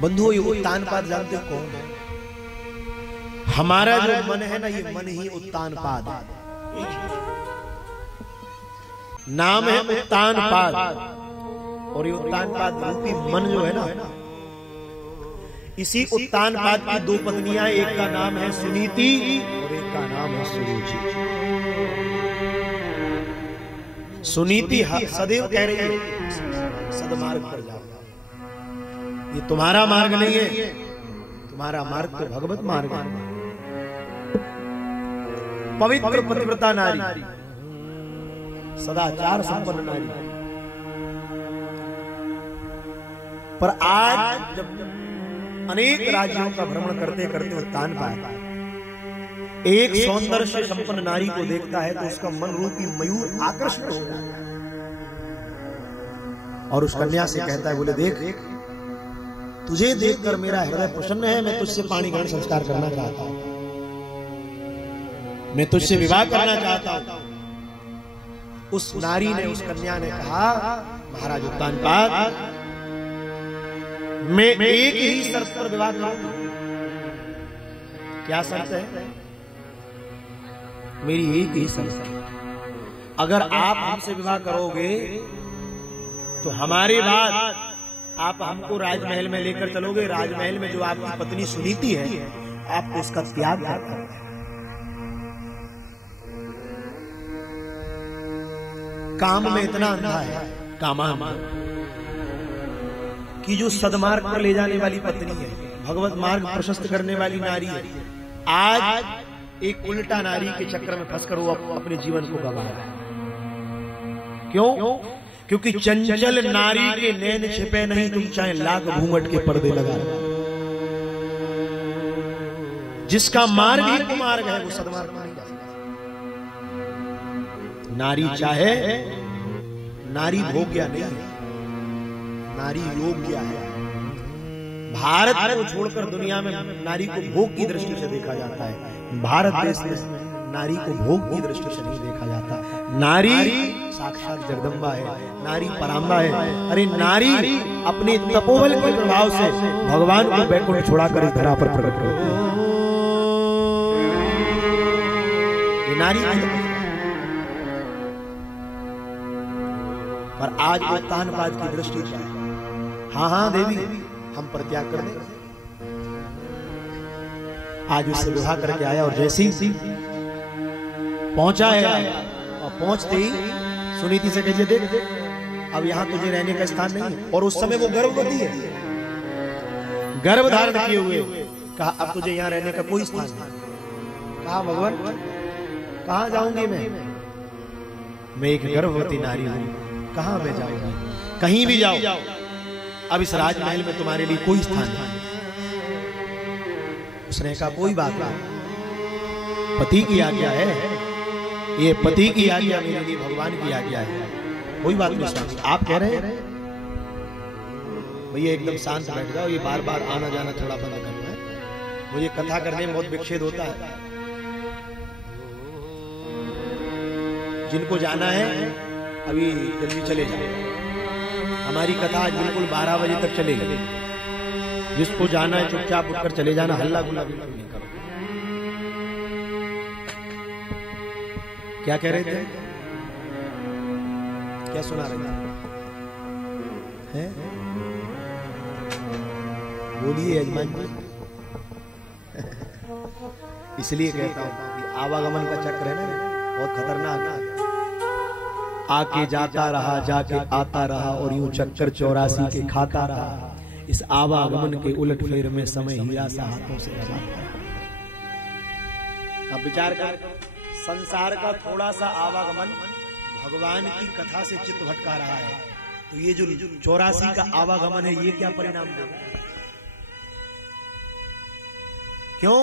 बंधुओं, ये उत्तानपाद जानते हो कौन है? हमारा जो मन है ना, ये मन ही उत्तानपाद है। नाम है उत्तानपाद, और ये उत्तानपाद रूपी मन जो है ना, इसी उत्तानपाद की दो पत्नियां, एक का नाम है सुनीति और एक का नाम है सुरुचि। सुनीति सदैव कह रही है सदमार्ग पर जाओ, ये तुम्हारा मार्ग नहीं है, तुम्हारा मार्ग तो भगवत मार्ग है। पवित्र पतिव्रता नारी, सदाचार संपन्न नारी। पर आज जब अनेक राज्यों का भ्रमण करते करते उत्तानपाद एक सौंदर्य संपन्न नारी को देखता है तो उसका मन रूपी मयूर आकर्षित हो जाता है और उस कन्या से कहता है, बोले देख, तुझे देखकर मेरा हृदय प्रसन्न है, मैं तुझसे पाणी ग्रहण संस्कार करना चाहता हूं, मैं तुझसे विवाह करना चाहता हूं। उस नारी ने, उस कन्या ने कहा, महाराज उत्तानपाद, मैं एक ही शर्त पर विवाह करूंगा। क्या शर्त है? मेरी एक ही शर्त है, अगर आप हमसे विवाह करोगे तो हमारे बाद आप हमको राजमहल में लेकर चलोगे। राजमहल में जो आपकी पत्नी सुनीति है, आपको उसका त्याग करना है। काम में इतना अंधा है कामान कि जो सदमार्ग पर ले जाने वाली पत्नी है, भगवत मार्ग प्रशस्त करने वाली नारी है, आज एक उल्टा नारी के चक्कर में फंसकर वो अपने जीवन को गंवा रहा है। क्यों? क्योंकि चंचल नारी के नैन छिपे नहीं, तुम चाहे लाख घूंघट के पर्दे लगा लो। जिसका मार्ग ही कुमार्ग है वो सदमार्ग नहीं जा सकता। नारी चाहे, नारी भोग्या नहीं है, नारी योग्य है। भारत को छोड़कर दुनिया में नारी को भोग की दृष्टि से देखा जाता है, भारत देश में नारी को भोग की दृष्टि से नहीं देखा जाता। नारी साक्षात जगदम्बा है, नारी पराम्बा है। अरे नारी अपने तपोबल के प्रभाव से भगवान को बैकुंठ छोड़ाकर इस धरा पर प्रकट करती है। ये नारी पर आज उत्तानपाद की दृष्टि क्या है? हाँ हाँ देवी, हम परित्याग कर दें। आज उससे विवाह करके आया और जैसी पहुंचा है और पहुंचते ही सुनीति से कहिए, देख अब यहां तुझे रहने का स्थान नहीं है। और उस समय वो गर्भवती है, गर्भ धारण किए हुए। कहा अब तुझे यहां रहने का कोई स्थान नहीं। कहा भगवान, कहां जाऊंगी मैं एक गर्भवती नारी हूं, कहां मैं जाऊंगी? कहीं भी जाओ, अब इस राजमहल में तुम्हारे लिए कोई स्थान नहीं। उसने कहा कोई बात नहीं, पति की आज्ञा है, ये पति की आज्ञा मेरे लिए भगवान की आज्ञा है, कोई बात नहीं स्वामी। आप कह रहे हैं भैया एकदम शांत बैठ जाओ, ये बार बार आना जाना थोड़ा बंद करना है, मुझे कथा करने में बहुत विक्षेद होता है। जिनको जाना है अभी जल्दी चले जाओ, हमारी कथा आज बिल्कुल 12 बजे तक चलेगी। जिसको जाना है चुपचाप उठकर चले जाना, हल्ला गुल्ला बिल्कुल नहीं करो। क्या कह रहे थे? क्या सुना रहे थे? बोलिए यजमान जी। इसलिए कहता हूं कि आवागमन का चक्र है ना, बहुत खतरनाक है। आके जाता रहा, जाके आता रहा, और यूं चक्कर 84 के खाता रहा। इस आवागमन के उलट फेर में समय हीरा सा हाथों से दबाता रहा। अब विचार कर, संसार का थोड़ा सा आवागमन भगवान की कथा से चित्त भटका रहा है, तो ये जो 84 का आवागमन है, ये क्या परिणाम देगा? क्यों?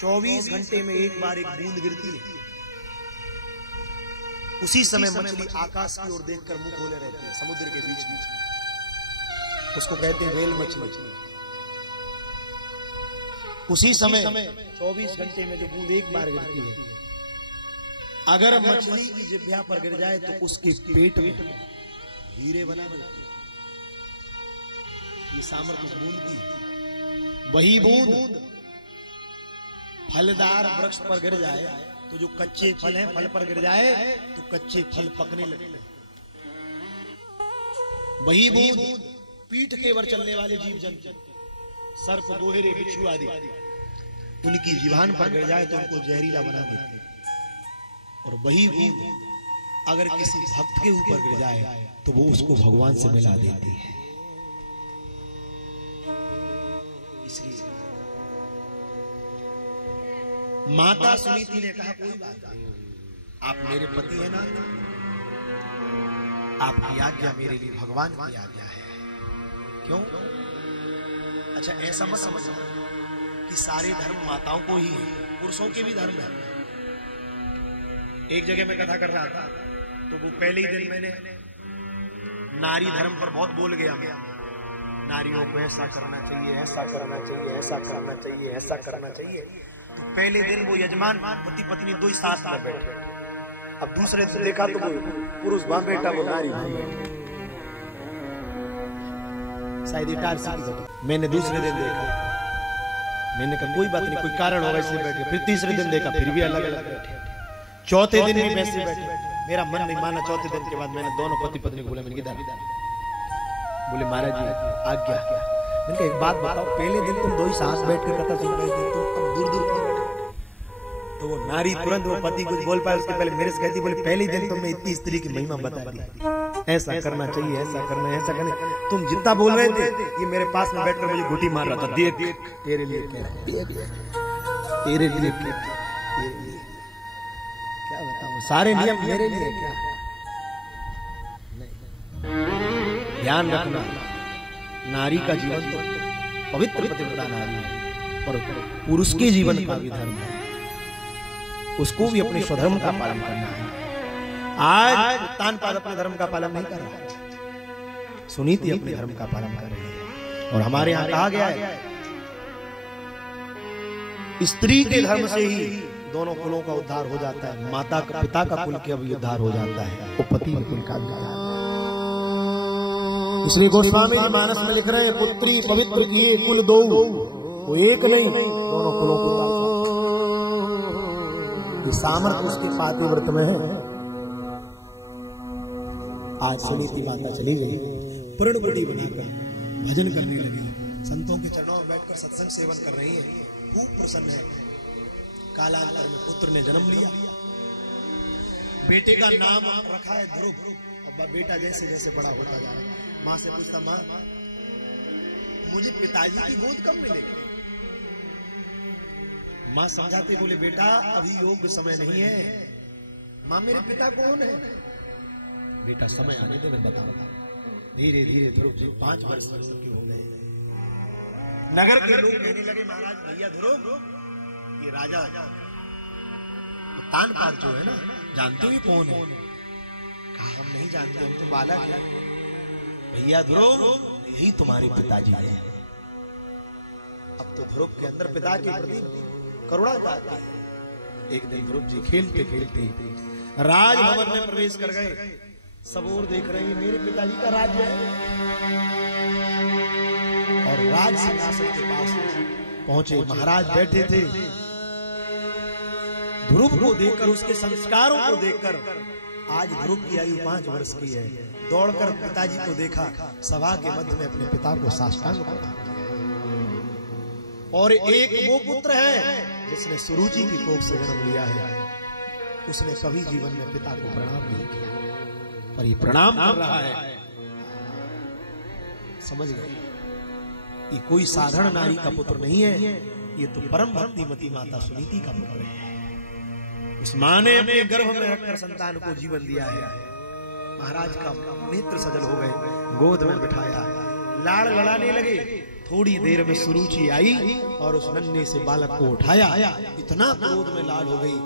24 घंटे में एक बार एक बूंद गिरती है, उसी समय मछली आकाश की ओर देखकर मुंह खोले रहती है, समुद्र के बीच बीच। उसको कहते हैं रेल मछली। उसी समय 24 घंटे में जो बूंद एक बार गिरती है, अगर मछली की जिह्वा पर गिर जाए तो उसके पेट में हीरे बना देती है। ये सामर्थ्य उस बूंद की। वही बूंद फलदार वृक्ष पर गिर जाए तो जो कच्चे फल हैं फल पर गिर जाए तो कच्चे फल पकने लगे। वही बूंद पीठ के ऊपर चलने वाले जीव जंतु, सर्प, गोहेरे, बिच्छू आदि, उनकी जीवान पर गिर जाए तो उनको जहरीला बना देते। और वही बूंद अगर किसी भक्त के ऊपर गिर जाए तो वो उसको भगवान से मिला देती है। इसलिए माता सुनीति ने कहा, कोई बात नहीं, आप मेरे पति है ना, आपकी आज्ञा मेरे लिए भगवान की आज्ञा है। क्यों? अच्छा, ऐसा मत समझो कि सारे धर्म माताओं को ही, पुरुषों के भी धर्म है। एक जगह मैं कथा कर रहा था तो वो पहले ही दिन मैंने नारी धर्म पर बहुत बोल गया। नारियों को ऐसा करना चाहिए, ऐसा करना चाहिए, ऐसा करना चाहिए, ऐसा करना चाहिए। तो पहले दिन वो यजमान पति पत्नी दो ही साथ में बैठे। अब दूसरे दिन देखा तो वो पुरुष वहां बैठा, वो नारी वहां बैठी। शायद इटार से मैंने दूसरे दिन देखा, मैंने कहा कोई बात नहीं, कोई कारण होगा इसलिए बैठे। फिर तीसरे दिन देखा, फिर भी अलग अलग बैठे। चौथे दिन भी वैसे बैठे। मेरा मन नहीं माना। चौथे दिन के बाद मैंने दोनों पति पत्नी को बोला, मैंने कहा बोले महाराज जी आज्ञा। मैंने कहा एक बात बताओ, पहले दिन तुम दो ही साथ बैठ कर कथा सुन रहे थे, तुम अब दूर दूर क्यों बैठे? तो वो नारी तुरंत वो पति कुछ बोल पाए उसके पहले मेरे से कहती, बोले पहले दिन तुमने इतनी स्त्री की महिमा बता दी, ऐसा करना चाहिए, ऐसा करना है, ऐसा करना। तुम जितना बोल रहे थे ये मेरे पास में बैठकर मुझे घुटी मार रहा था, देख तेरे लिए क्या, तेरे लिए क्या बताऊं, सारे नियम मेरे लिए क्या? ध्यान रखना, नारी का जीवन तो पवित्र पतिव्रता नारी है और पुरुष के जीवन का भी धर्म है, उसको भी अपने स्वधर्म का पालन करना है। आज तानपाद अपने धर्म का पालन नहीं कर रहा, सुनीति अपने धर्म का पालन कर रही है। और हमारे यहाँ कहा गया है स्त्री के धर्म से ही दोनों कुलों का उद्धार हो जाता है। माता का, पिता का कुल के भी उद्धार हो जाता है, वो पति के कुल का भी उद्धार। इसलिए गोस्वामी जी मानस में लिख रहे हैं, पुत्री पवित्र किए कुल दो, वो एक नहीं दोनों कुलों को उद्धार। ये सामर्थ्य उसके पातिव्रत में है। आज सुनीति माता चली गई, पूर्ण बड़ी बनाकर भजन करने लगी, संतों के चरणों में बैठकर सत्संग सेवन कर रही है, खूब प्रसन्न है। कालांतर में पुत्र ने जन्म लिया, बेटे का नाम रखा है ध्रुव। अब बेटा जैसे जैसे बड़ा होता जा रहा है, माँ से पूछता, माँ मुझे पिताजी की गोद कब मिलेगी? माँ समझाते बोले, बेटा अभी योग्य समय नहीं है। माँ मेरे पिता कौन है? बेटा समय आने दे, मैं बताऊंगा। धीरे धीरे ध्रुव जी 5 वर्ष की हो गए। नगर के लोग कहने लगे, महाराज भैया ध्रुव ये राजा तानपाद जो है ना, जानते हो कौन है? कहा हम नहीं जानते, हम तो बालक हैं। भैया ध्रुव यही तुम्हारे पिताजी हैं। अब तो ध्रुव के अंदर पिता के प्रति करुणा जाती है। एक दिन ध्रुव जी खेलते खेलते राजभवन में प्रवेश कर गए। सब और देख रहे हैं, मेरे पिताजी का राज्य है। और राज सिंहासन के पास पहुंचे, महाराज बैठे थे। ध्रुव को देखकर, उसके संस्कारों को देखकर, आज ध्रुव की आयु 5 वर्ष की है, दौड़कर पिताजी को देखा, सभा के मध्य में अपने पिता को साष्टांग प्रणाम किया। और एक वो पुत्र है जिसने सुरुचि की कोख से जन्म लिया है, उसने कभी जीवन में पिता को प्रणाम नहीं किया, पर ये प्रणाम कर रहा है। समझ गए, ये कोई साधारण नारी का पुत्र नहीं है, ये तो परम भक्तिमती माता सुनीति का पुत्र है। उस मां ने अपने गर्भ में रखकर संतान को जीवन दिया है। महाराज का नेत्र सजल हो गए, गोद में बिठाया, लाड़ लड़ाने लगे। थोड़ी देर में सुरुचि आई और उस नन्हे से बालक को उठाया। इतना क्रोध में लाल हो गई,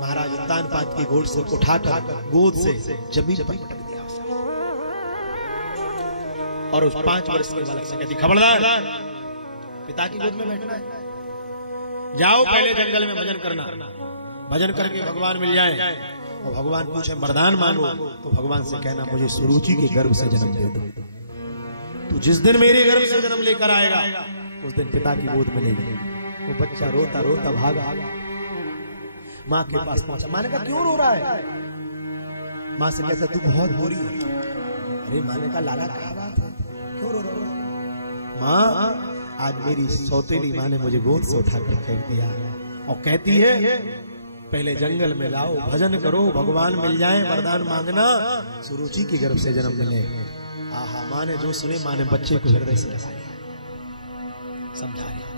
महाराज तानपाद की गोद से उठाकर गोद से जमीन पर पटक दिया और उस 5 वर्ष के बालक से कहती, खबरदार पिता की गोद में बैठना है, जाओ पहले जंगल में भजन करना, भजन करके भगवान मिल जाए। और भगवान पूछे वरदान मांगो, तो भगवान से कहना मुझे सुरुचि के गर्भ से जन्म दे दो। तू जिस दिन मेरे गर्भ से जन्म लेकर आएगा उस दिन पिता की गोद में लेगा। वो बच्चा रोता रोता भागा, माँ के पास पहुंचा। माँ ने कहा क्यों रो रहा है? माँ से कहता तू बहुत रो रही है। अरे माँ ने कहा लाला क्या बात है, क्यों रो रहा है? माँ आज मेरी सौतेली माँ ने मुझे गोद से उठाकर फेंक दिया और कहती है पहले जंगल में जाओ, भजन करो, भगवान मिल जाए, वरदान मांगना, सुरुचि के गर्भ से जन्म मिले। आहा, माँ ने जो सुने, माँ ने बच्चे को हृदय से लगा लिया, समझा लिया।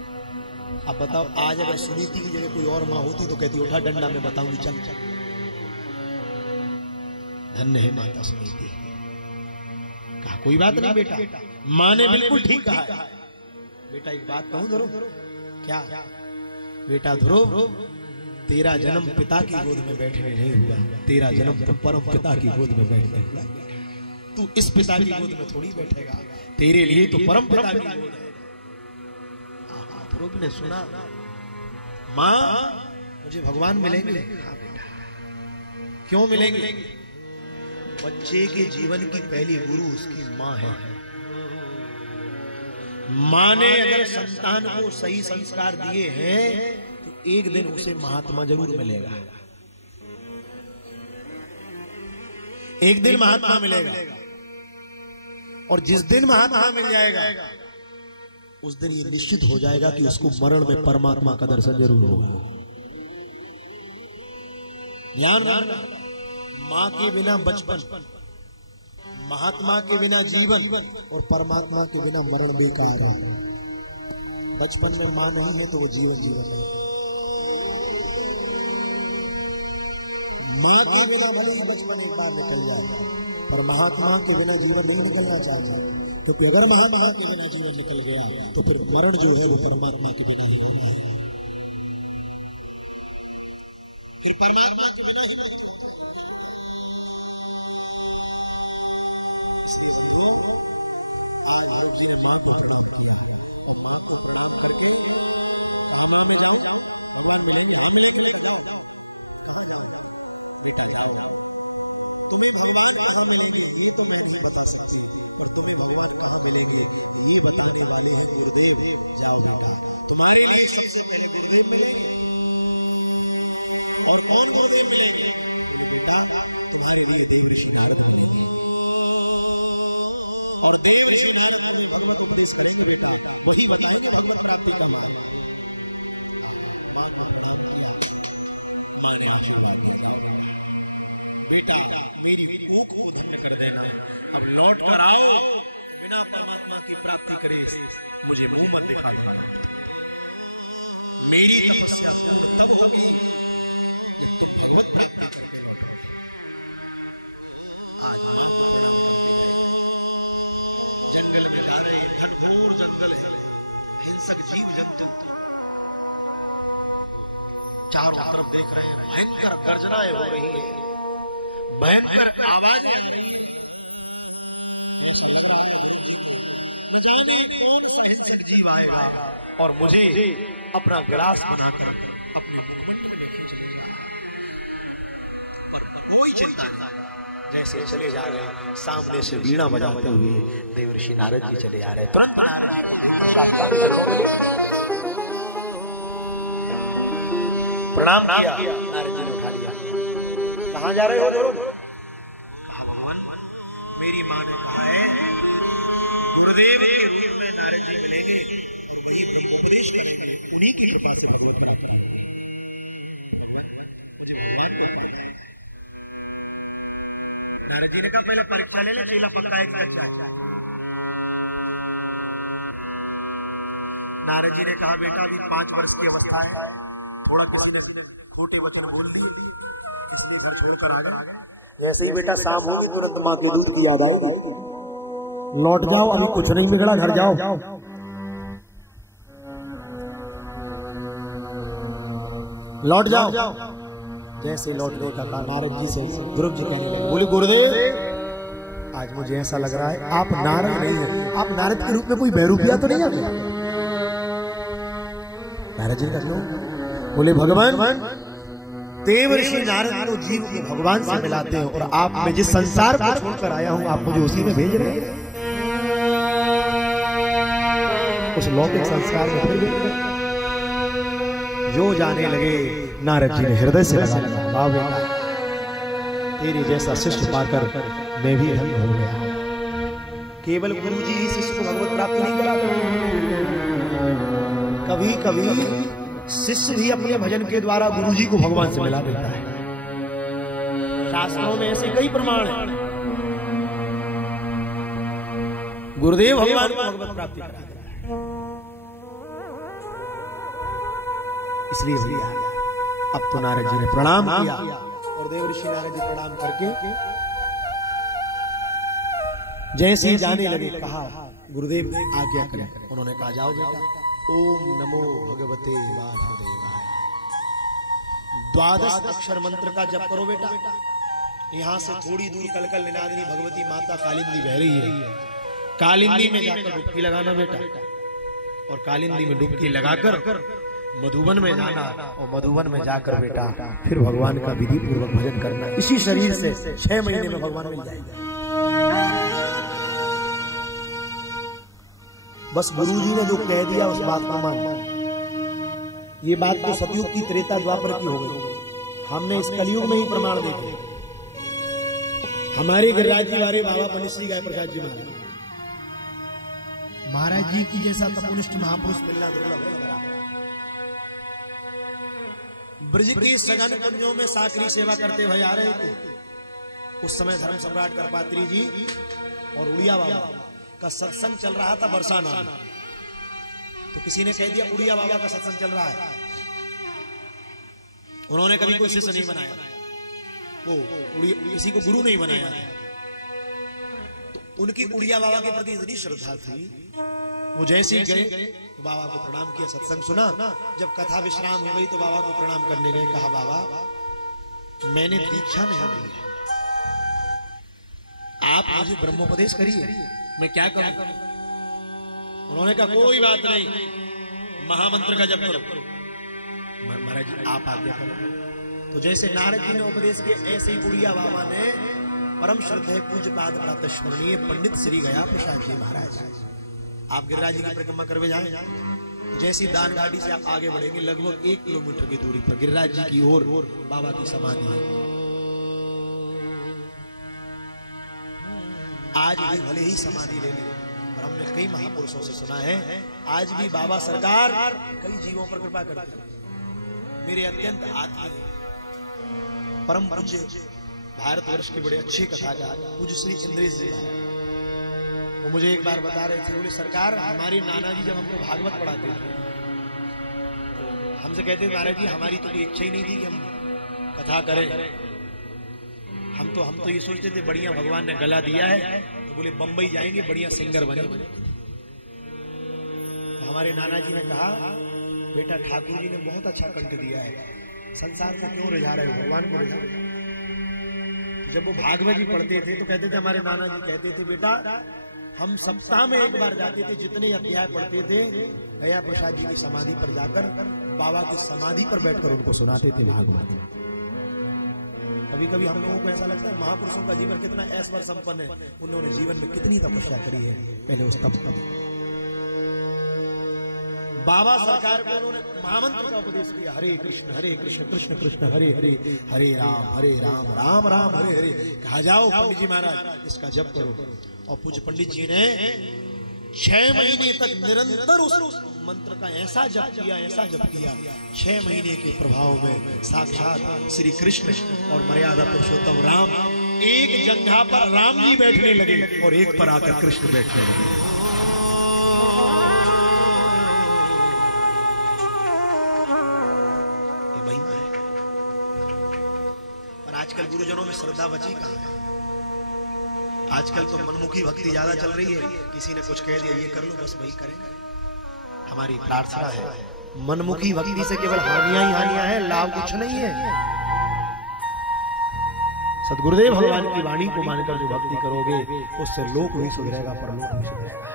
अब बताओ आज अगर सुनीति की जगह कोई और माँ होती तो कहती उठा डंडा में बताऊंगी, चल चल। धन्य है माता सुनीति। कहा कोई बात नहीं बेटा, माँ ने बिल्कुल ठीक कहा। बेटा एक बात कहूं ध्रुव, क्या बेटा ध्रुव, तेरा जन्म पिता की गोद में बैठने नहीं हुआ, तेरा जन्म तो परम पिता की गोद में बैठने हुआ। तू इस पिता की गोद में थोड़ी बैठेगा, तेरे लिए तो परम पिता की गोद है। ध्रुव ने सुना, माँ मुझे भगवान मिलेंगे? हाँ बेटा। क्यों मिलेंगे? बच्चे के जीवन की पहली गुरु उसकी माँ है। माँ ने अगर संतान को सही संस्कार दिए हैं तो एक दिन उसे महात्मा जरूर मिलेगा, एक दिन महात्मा मिलेगा। और जिस दिन महात्मा मिल जाएगा उस दिन ये निश्चित हो जाएगा कि उसको मरण में परमात्मा का दर्शन जरूर होगा। ध्यान रखना, माँ के बिना बचपन, महात्मा के बिना जीवन और परमात्मा के बिना मरण बेकार है। बचपन में माँ नहीं है तो वो जीवन जीवन है। माँ के बिना भले ही बचपन एक बार निकल जाए पर महात्मा के बिना जीवन नहीं निकलना चाहिए, क्योंकि अगर महात्मा के बिना जीवन निकल गया तो फिर मरण जो है वो परमात्मा के बिना ही होगा, फिर परमात्मा के बिना ही नहीं होगा। इसलिए बंधुओं, आज ध्रुव जी ने माँ को प्रणाम किया और माँ को प्रणाम करके कहा माँ में जाऊं, भगवान मिलेंगे? हाँ मिलेंगे। जाओ। कहाँ जाओ बेटा? जाओ। तुम्हें भगवान कहाँ मिलेंगे ये तो मैं नहीं बता सकती, पर तुम्हें भगवान कहाँ मिलेंगे ये बताने वाले हैं गुरुदेव। जाओ बेटा, तुम्हारे लिए सबसे पहले गुरुदेव मिलेंगे। और कौन गुरुदेव मिलेंगे? बेटा तुम्हारे लिए देव ऋषि नारद मिलेंगे और देव ऋषि नारद हमें भगवत उपदेश करेंगे। बेटा वही बताएंगे भगवत प्राप्ति का मार्ग। माँ को प्रणाम किया, माँ ने आशीर्वाद दिया, बेटा मेरी भूख को धन्य कर देना, अब लौट कर आओ, बिना परमात्मा की प्राप्ति करे मुझे मुंह मत दिखा देना। मेरी तपस्या पूर्ण तब होगी जब तुम भगवत प्राप्ति करके लौटो। आज जंगल में जा रहे, घनघोर जंगल है, हिंसक जीव जंतु चारों तरफ देख रहे हैं, भयंकर गर्जनाएं हो रही है, भयंकर आवाजें आ रही है। ऐसा लग रहा है गुरु जी को न जाने कौन सा हिंसक जीव आएगा और मुझे अपना ग्रास बनाकर अपने मुंडन में खींच लेगा। पर कोई चिंता नहीं, जैसे चले जा रहे हैं सामने से वीणा बजाते हुए देव ऋषि नारद जी चले आ रहे हैं। तुरंत प्रणाम किया, नारद जी ने उठा लिया। कहाँ जा रहे हो? कहा भगवान मेरी माँ ने कहा है गुरुदेव के रूप में नारद जी मिलेंगे और वही ब्रह्मोपदेश करेंगे, उन्हीं की कृपा से भगवत प्राप्त करेंगे। भगवान मुझे भगवान को पाना है। नारद जी ने कहा पहले परीक्षा ले ले, चीला पक्का एक सच्चा। नारद जी ने कहा बेटा अभी 5 वर्ष की अवस्था है, थोड़ा किसी ने खोटे वचन बोल दिए इसलिए घर छोड़कर आ गए। जैसे ही बेटा शाम होगी तुरंत माँ के दूध की याद आएगी, लौट जाओ, अभी कुछ नहीं बिगड़ा, घर जाओ। लौट जाओ। जैसे लौटने का कहा नारद जी से ध्रुव जी कहने लगे, बोले गुरुदेव आज मुझे ऐसा लग रहा है आप नारद नहीं है, आप नारद के रूप में कोई बहरूपिया तो नहीं है? नारद जी का क्यों? बोले भगवान देव ऋषि नारद को जीव को भगवान से मिलाते हैं और आप मैं जिस संसार को छोड़कर आया हूं आप मुझे उसी में भेज रहे हैं। उस लौकिक संस्कार में फिर गए। जो जाने लगे नारद जी ने हृदय से लगा लिया, वाह बेटा तेरे जैसा शिष्य पाकर मैं भी धन्य हो गया। केवल गुरु जी ही शिष्य को भगवत प्राप्ति नहीं कराते, कभी कभी शिष्य भी अपने भजन के द्वारा गुरु जी को भगवान से मिला देता है। शास्त्रों में ऐसे कई प्रमाण हैं। गुरुदेव भगवान को भगवत प्राप्ति कराते हैं। इसलिए भैया अब तो नारद जी ने प्रणाम किया और देव ऋषि नारद जी प्रणाम करके जैसे ही जाने लगे कहा गुरुदेव आज्ञा करें। उन्होंने कहा जाओ बेटा, ओम नमो भगवते वासुदेवाय 12 अक्षर मंत्र का जप करो बेटा। यहाँ से थोड़ी दूर कलकल निनादिनी भगवती माता कालिंदी बह रही है, कालिंदी में जाकर डुबकी लगाना बेटा, और कालिंदी में डुबकी लगाकर मधुबन में जाना, और मधुबन में जाकर बेटा फिर भगवान का विधि पूर्वक भजन करना। इसी शरीर से 6 महीने में भगवान मिल जाएगा। बस गुरुजी ने जो कह दिया उस बात को मान। ये बात तो सतयुग की त्रेता द्वापर की हो गई, हमने इस कलयुग में ही प्रमाण देखे। हमारे गिरिराज जी वाले बाबा पंडित श्री गाय प्रसाद जी महाराज जी की जैसा तपोनिष्ठ महापुरुष मिलना दुर्लभ है। ब्रज की सघन कुंजों में साकरी सेवा करते हुए आ रहे थे। उस समय धर्म सम्राट करपात्री जी और उड़िया बाबा का सत्संग चल रहा था बरसाना। तो किसी ने कह दिया उड़िया बाबा का सत्संग चल रहा है। उन्होंने कभी कोई शिष्य नहीं बनाया, वो किसी को गुरु नहीं बनाया। तो उनकी उड़िया बाबा के प्रति इतनी श्रद्धा थी, वो जैसे ही गए तो बाबा को प्रणाम किया, सत्संग सुना। जब कथा विश्राम हो गई तो बाबा को प्रणाम करने गए। कहा बाबा मैंने दीक्षा नहीं ली है, आप मुझे ब्रह्मोपदेश करिए, मैं क्या करूं? उन्होंने कहा कोई बात नहीं, महामंत्र का जप करो। महाराज जी आप आज्ञा करो। तो जैसे नारद जी ने उपदेश किए, ऐसे ही उड़िया बाबा ने परम श्रद्धेय पूज्य पाद प्रातः स्मरणीय पंडित श्री गया प्रसाद जी महाराज, आप गिरिराज जी की परिक्रमा करवे जाएं। जैसी दान गाड़ी से आप आगे बढ़ेंगे, लगभग 1 किलोमीटर की दूरी पर गिरिराज जी की ओर बाबा की समाधि है। आज भी भले ही समाधि ले लें, और हमने कई महापुरुषों से सुना है आज भी बाबा सरकार कई जीवों पर कृपा करते हैं। मेरे अत्यंत आत्मीय परम पूज्य भारतवर्ष के बड़े अच्छे कथाकार पूज्य श्री इंद्रेश जी, वो मुझे एक बार बता रहे थे, बोले सरकार हमारे नाना जी जब हमको भागवत पढ़ाते थे तो हमसे कहते थे महाराज जी हमारी तो कोई इच्छा ही नहीं थी कि हम कथा करें, हम तो ये सोचते थे बढ़िया भगवान ने गला दिया है तो बोले बंबई जाएंगे बढ़िया सिंगर बने। तो हमारे नाना जी ने कहा बेटा ठाकुर जी ने बहुत अच्छा कंठ दिया है, संसार को क्यों रिझा रहे हो, भगवान को रिझा। जब वो भागवत जी पढ़ते थे तो कहते थे हमारे नाना जी कहते थे बेटा हम सप्ताह में एक बार जाते थे, जितने अध्याय पढ़ते थे गया प्रसाद जी की समाधि पर जाकर बाबा की समाधि पर बैठकर उनको सुनाते थे भागवत। कभी कभी हम लोगों को ऐसा लगता है महापुरुषों का जीवन कितना ऐश्वर्य संपन्न है, उन्होंने जीवन में कितनी तपस्या करी है। पहले उस तप बाबा सरकार को उन्होंने महामंत्र का उपदेश किया, हरे कृष्ण कृष्ण कृष्ण हरे हरे, हरे राम राम राम हरे हरे। कहा जाओ पंडित जी महाराज इसका जप करो। और पूज्य पंडित जी ने 6 महीने तक निरंतर उस मंत्र का ऐसा जप किया 6 महीने के प्रभाव में साक्षात श्री कृष्ण और मर्यादा पुरुषोत्तम राम एक जंघा पर राम जी बैठने लगे और एक पर आकर कृष्ण बैठने लगे। आजकल गुरुजनों में श्रद्धा बची कहां है? आजकल तो मनमुखी भक्ति ज्यादा चल रही है, किसी ने कुछ कह दिया ये कर लो बस वही करेंगे। हमारी प्रार्थना है मनमुखी भक्ति से केवल हानियां ही हानियां है, लाभ कुछ नहीं है। सद्गुरुदेव भगवान की वाणी को मानकर जो भक्ति करोगे उससे लोक भी सुधरेगा, परलोक भी सुधरेगा।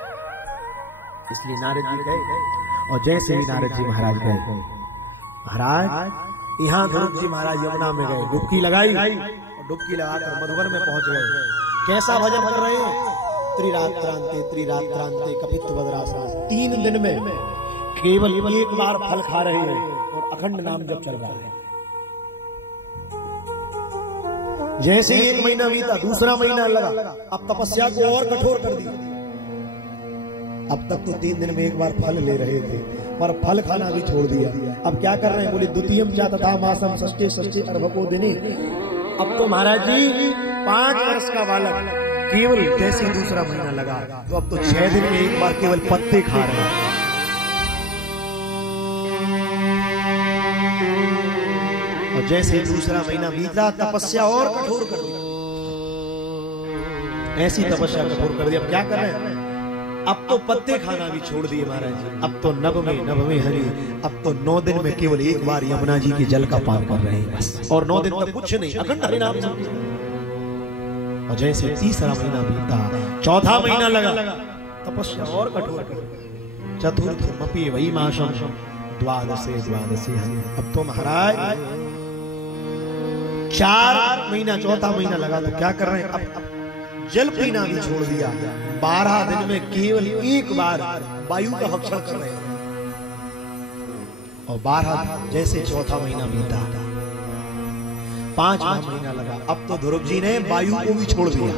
इसलिए नारद जी गए और जैसे ही नारद जी महाराज गए, महाराज यहाँ ध्रुव जी महाराज यमुना में गए, डुबकी लगाई और डुबकी लगाकर मधुबन में पहुंच गए। कैसा भजन कर रहे हैं? त्रिरात्रांते त्रिरात्रांते कपित्ववज्रासन 3 दिन में केवल एक बार फल खा रहे हैं और अखंड नाम जप चल रहा है। जैसे 1 महीना बीता, दूसरा महीना लगा, अब तपस्या को और कठोर कर दिया। अब तक तो 3 दिन में एक बार फल ले रहे थे, पर फल खाना भी छोड़ दिया। अब क्या कर रहे हैं? बोले द्वितीयम चा तथा मासम षष्ठे षष्ठे अर्भको दिने। अब तो महाराज जी 5 वर्ष का बालक केवल जैसे दूसरा महीना लगा तो अब तो 6 दिन में एक बार केवल पत्ते खा रहे हैं। और जैसे दूसरा महीना बीता तपस्या और कठोर कर दिया। ऐसी तपस्या कठोर कर दिया। अब क्या कर रहे हैं? अब तो पत्ते खाना भी छोड़ दिए महाराज जी। अब तो नभ में हरि। अब तो 9 दिन में केवल एक बार यमुना जी के जल का पान कर रहे हैं बस। और 9 दिन तक कुछ नहीं, अखंड हरिनाम। और जैसे तीसरा महीना बीता, चौथा महीना लगा, तपस्या और कठोर कर। चतुर्थ मपी वही माशम द्वादशे हरि। अब तो महाराज 4 महीना, चौथा महीना लगा तो क्या कर रहे हैं? अब जल पीना भी छोड़ दिया। 12 दिन में केवल एक बार वायु का भक्षण कर रहे हैं। और 12 जैसे चौथा महीना बीता, 5वां महीना लगा। अब तो ध्रुव जी ने वायु को भी छोड़ दिया।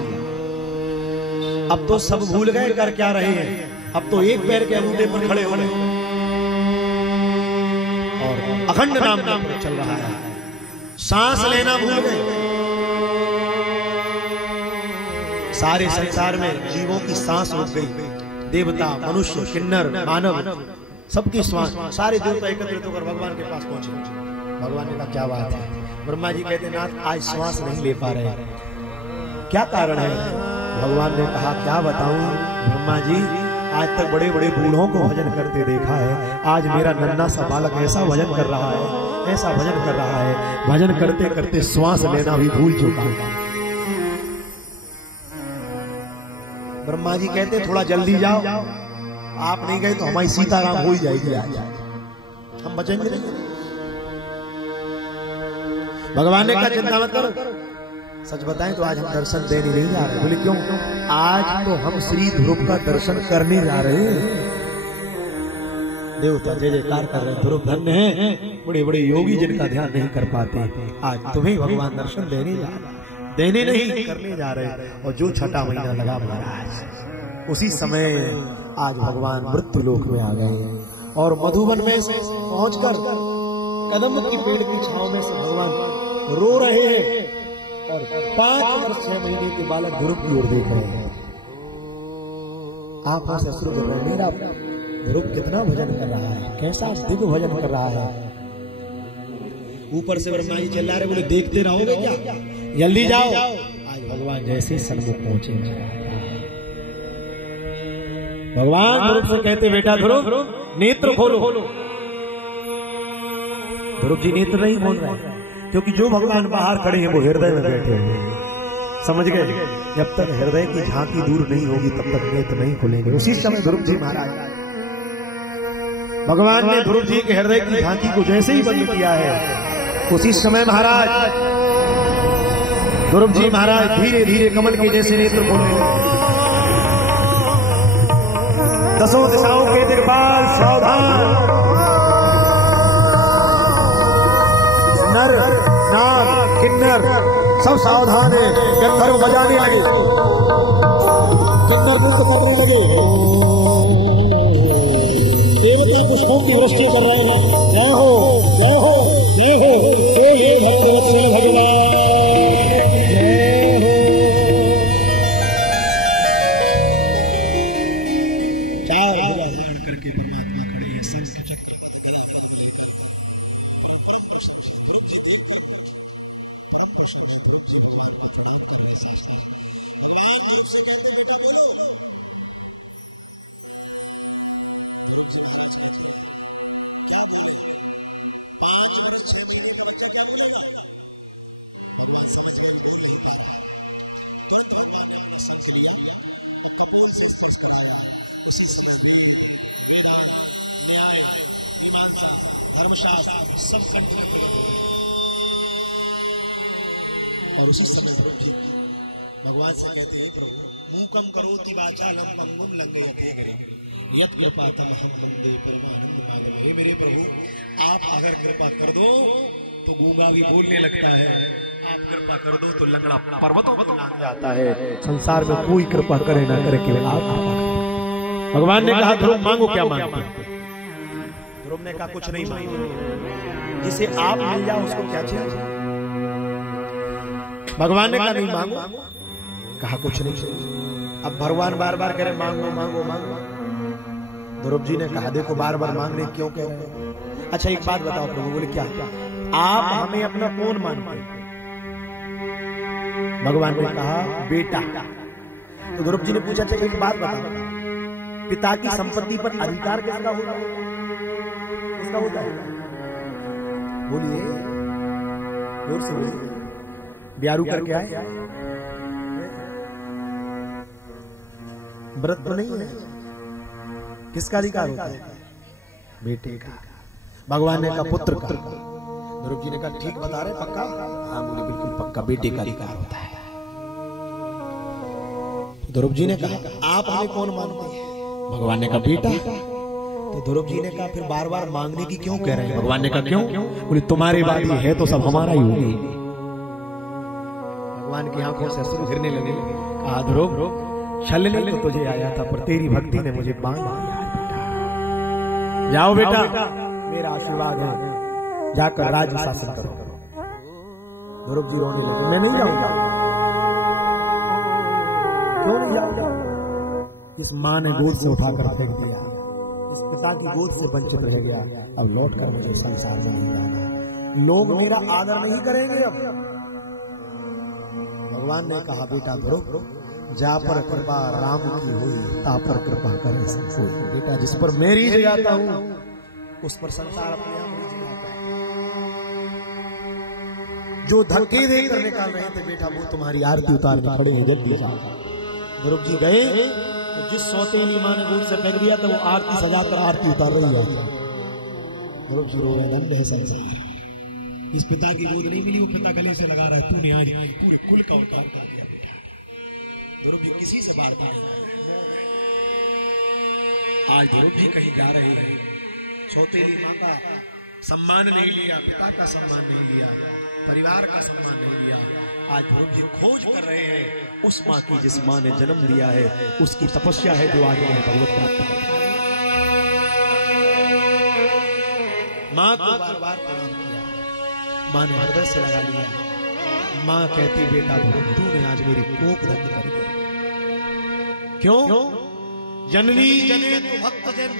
अब तो सब भूल गए कर क्या रहे हैं। अब तो एक पैर के अंगूठे पर खड़े हो गए और अखंड नाम चल रहा है। सांस लेना भूल गए। सारे संसार में जीवों की सांस रुक गई। देवता, मनुष्य, किन्नर, मानव, सबकी श्वास, सारे देवता एकत्रित होकर भगवान के पास पहुंचे। भगवान ने कहा क्या बात है? ब्रह्मा जी कहते नाथ आज श्वास नहीं ले पा रहे, क्या कारण है? भगवान ने कहा क्या बताऊं ब्रह्मा जी, आज तक बड़े बड़े बूढ़ों को भजन करते देखा है, आज मेरा नन्हा सा बालक ऐसा भजन कर रहा है, ऐसा भजन कर रहा है, भजन करते करते श्वास लेना भी भूल चुका। ब्रह्मा जी कहते थोड़ा जल्दी जाओ, आप नहीं गए तो हमारी सीताराम हो ही जाएगी, आज हम बचेंगे नहीं। भगवान ने कहा चिंता मत करो, सच बताएं तो आज हम दर्शन देने नहीं जा रहे। बोले क्यों? आज तो हम श्री ध्रुव का दर्शन करने जा रहे हैं। देवता जय जयकार कर रहे हैं, ध्रुव धन्य है, बड़े बड़े योगी जिनका ध्यान नहीं कर पाते, आज तुम्हें भगवान दर्शन देने जा रहे, देने नहीं करने जा रहे। और जो 6ठा महीना लगा महाराज, उसी समय आज भगवान मृत्यु लोक में आ गए और मधुबन में पहुंचकर कदम की पेड़ की छांव में से भगवान रो रहे हैं और 5 और 6 महीने के बालक ध्रुव की ओर देख रहे हैं। आंखों से अश्रु गिर रहे हैं। मेरा ध्रुव कितना भजन कर रहा है, कैसा दिव्य भजन कर रहा है। ऊपर से ब्रह्मा जी चिल्ला रहे, बोले देखते रहोगे क्या, जल्दी जाओ। आज भगवान जैसे सन्मुख पहुंचे, भगवान ध्रुव से कहते बेटा ध्रुव नेत्र खोलो। ध्रुव जी नेत्र नहीं खोल रहे, क्योंकि जो भगवान बाहर खड़े हैं वो हृदय में बैठे हैं। समझ गए? जब तक हृदय की झांकी दूर नहीं होगी तब तक नेत्र नहीं खुलेंगे। उसी समय ध्रुव जी महाराज, भगवान ने ध्रुव जी के हृदय की झांकी को जैसे ही बंद किया है, उसी समय महाराज ध्रुव जी महाराज धीरे धीरे कमल के जैसे नेत्र खोलने लगे। 10 दिशाओं के दिक्पाल सावधान, नर नाग किन्नर सब सावधान है। गंधर्व बजाने लगे, किन्नर नृत्य करने लगे, देवता पुष्पों की वृष्टि कर रहे हैं। जय हो जय हो जय हो, बोलिए भगवती भगवान। धर्मशास्त्र सब कंठ में प्रकट हो। और उसी समय ध्रुव जी भगवान से कहते हैं प्रभु मूकम करोति वाचालम पंगुम लंघयते गिरिं यत् कृपातमहं वन्दे परमानंद माधव। हे मेरे प्रभु, आप अगर कृपा कर दो तो गूंगा भी बोलने लगता है, आप कृपा कर दो तो लंगड़ा पर्वतों को लांग जाता है। संसार में कोई कृपा करे ना करे, केवल आप कृपा करें। भगवान ने कहा ध्रुव मांगो, क्या मांगते? ध्रुव ने कहा कुछ नहीं मांगो, जिसे आप मिल जाओ उसको क्या चाहिए? भगवान ने कहा नहीं मांगो, कहा कुछ नहीं चाहिए। अब भगवान बार बार कह रहे मांगो मांगो मांगो। ध्रुव जी ने कहा देखो बार बार मांगने क्यों कह रहे हैं? अच्छा एक बात बताओ प्रभु। बोले क्या? आप हमें अपना कौन मानते हैं? भगवान ने कहा बेटा। तो ध्रुव जी ने पूछा अच्छा एक बात बताओ, पिता की संपत्ति पर अधिकार किसका होता है? किसका होता है? बोलिए, जोर से बोलिए। ब्यारू करके आए, व्रत तो नहीं है, किसका अधिकार होता है? बेटे का। भगवान ने कहा पुत्र का। ध्रुव जी ने कहा ठीक बता रहे, पक्का? हाँ बोले बिल्कुल पक्का, बेटे का अधिकार होता है। ध्रुव जी ने कहा आप हमें कौन मानते हैं? भगवान ने कहा बेटा। तो ध्रुव जी ने कहा फिर बार बार मांगने की क्यों कह रहे हैं? भगवान ने कहा क्यों? बोले तुम्हारी बात ही है तो सब हमारा ही होगी। भगवान की आंखों से अश्रु गिरने लगे। कहा ध्रुव छलने तो तुझे आया था, पर तेरी भक्ति ने मुझे बांध लिया। जाओ बेटा, मेरा आशीर्वाद है, जाकर राज्य शासन करो। ध्रुव जी रोने लगे, मैं नहीं जाऊंगा। क्यों नहीं जाऊंगा? इस माँ ने गोद से उठाकर फेंक दिया, इस पिता की गोद से वंचित रह गया, अब लौट कर मुझे संसार में नहीं जाना। लोग मेरा आदर नहीं करेंगे। अब भगवान ने कहा बेटा ध्रुव, जा पर कृपा राम की हुई, ता पर कृपा करे सबको। बेटा जिस पर मैं रीझ जाता हूँ उस पर संसार अपने आप रीझ जाता है। जो धक्के देकर निकाल रहे थे बेटा वो तुम्हारी आरती उतारने खड़े हैं, जल्दी जाओ। ध्रुव जी गए तो जिस सौतेली माँ ने गोद से फेंक दिया था वो आरती सजाकर आरती उतार रही है। ध्रुव जी रो रहे, दंड है संसार, इस पिता की गोद नहीं मिली, वो पिता गले से लगा रहा है, तूने आज पूरे कुल का उद्धार कर दिया बेटा। ध्रुव जी किसी से वार्ता नहीं। आज ध्रुव जी कहीं जा रहे हैं, सौतेली माँ का सम्मान नहीं लिया, पिता का सम्मान नहीं लिया, परिवार का सम्मान नहीं लिया। आज ध्रुव जी खोज कर रहे हैं उस माँ की जिस माँ ने जन्म दिया है, उसकी तपस्या है जो आज उन्हें भगवत प्राप्त कर। माँ को बार बार प्रणाम किया, माँ ने हृदय से लगा लिया। माँ कहती बेटा ध्रुव तूने आज मेरी कोख दंड कर दी। क्यों? जननी जने तू भक्त जन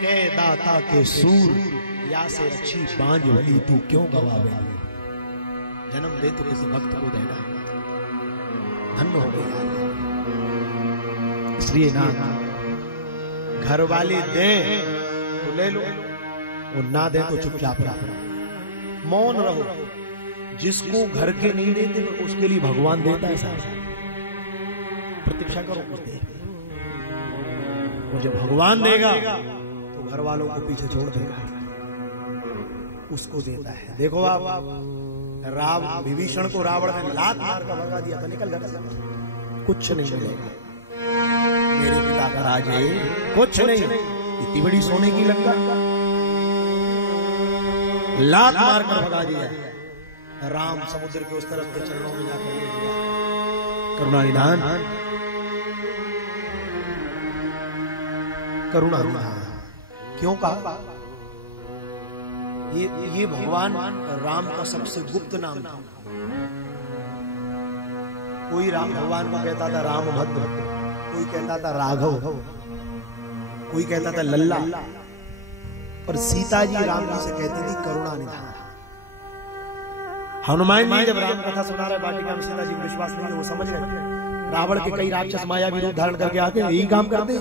के दाता के सूर, या से अच्छी बांझ भली तू क्यों गवावे? जन्म दे तो किसी भक्त को देना, धन्य हो गया। इसलिए ना घर वाले दे तो ले लो, और ना दे तो चुपचाप रहो, मौन रहो। जिसको घर के नहीं देते तो उसके लिए भगवान देता है साहब, प्रतीक्षा करो कुछ देर। और जब भगवान देगा तो घर वालों को पीछे छोड़ देगा, उसको देता है। देखो आप विभीषण को रावण ने लात मार कर भगा दिया था, निकल गया, कुछ नहीं मिलेगा। मेरे पिता का राज है, कुछ नहीं। इतनी बड़ी सोने की लंका लात मार कर भगा दिया। राम समुद्र के उस तरफ के चरणों में जाकर लेट गया। करुणा निधान, करुणा निधान क्यों कहा? ये भगवान राम का सबसे गुप्त नाम था। कोई राम भगवान को कहता था रामभद्र, कोई कहता था राघव, कोई कहता था लल्ला, पर सीता जी राम जी से कहती थी करुणा निधान। हनुमान जी जब राम कथा सुना रहे वाटिका में, सीता जी को विश्वास नहीं, वो समझ गए रावण के कई राक्षस मायावी रूप धारण करके आते हैं, यही काम करते।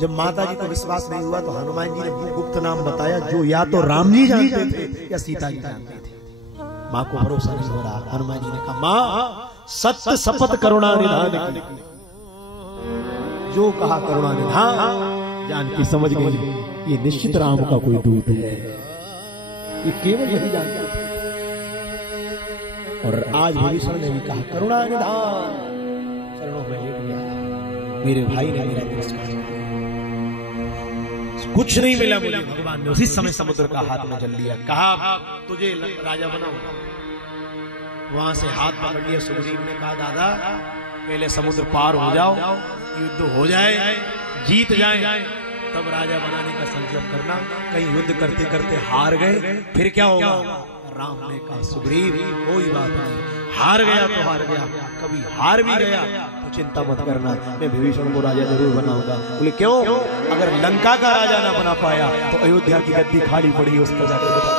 जब माता जी को विश्वास नहीं हुआ तो हनुमान जी ने गुप्त नाम बताया जो या तो राम जी जानते थे या सीता जी जानते थे। माँ को भरोसा नहीं हो रहा, हनुमान जी ने कहा माँ सत्य शपथ करुणा निधान की, जो कहा करुणा निधान, जान की समझ गई ये निश्चित राम का कोई दूत है, ये केवल यही जानते थे। और आज विभीषण ने भी कहा करुणा निधान, चरणों में लेट गया, मेरे भाई ने मेरा तिरस्कार किया, कुछ नहीं मिला मुझे। भगवान ने उसी समय समुद्र का हाथ में जल लिया, कहा तुझे राजा बनाऊंगा। वहां से हाथ पकड़ लिया। सुग्रीव ने कहा दादा पहले समुद्र पार हो जाओ, युद्ध हो जाए, जीत जाए, तब राजा बनाने का संकल्प करना। कहीं युद्ध करते करते हार गए फिर क्या होगा? राम ने कहा सुग्रीव कोई बात नहीं, हार गया तो हार गया, कभी हार भी गया तो चिंता मत करना, मैं विभीषण को राजा जरूर बनाऊंगा। बोले क्यों? अगर लंका का राजा ना बना पाया तो अयोध्या की गद्दी खाली पड़ी है, उसको जाकर बता।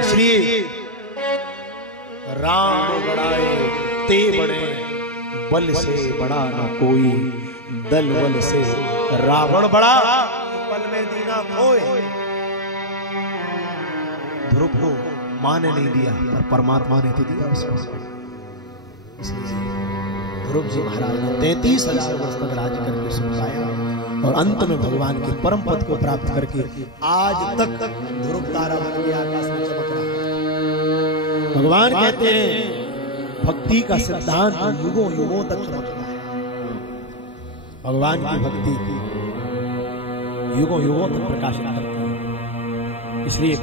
इसलिए राम बढ़ाए ते बड़े, बल से बड़ा ना कोई, दल बल से रावण बड़ा, बल में दीना कोई। ध्रुव को मां ने नहीं दिया पर परमात्मा ने तो दिया उसको। ध्रुव जी महाराज ने 33,000 वर्ष तक राज करके सुख पाया और अंत में भगवान के परम पद को प्राप्त करके आज तक ध्रुव तारा बन के आकाश में चमक रहा है। भगवान कहते हैं भक्ति का सिद्धांत युगों युगों तक चमकता है। भगवान की भक्ति युगों युगों तक प्रकाशित करती है। इसलिए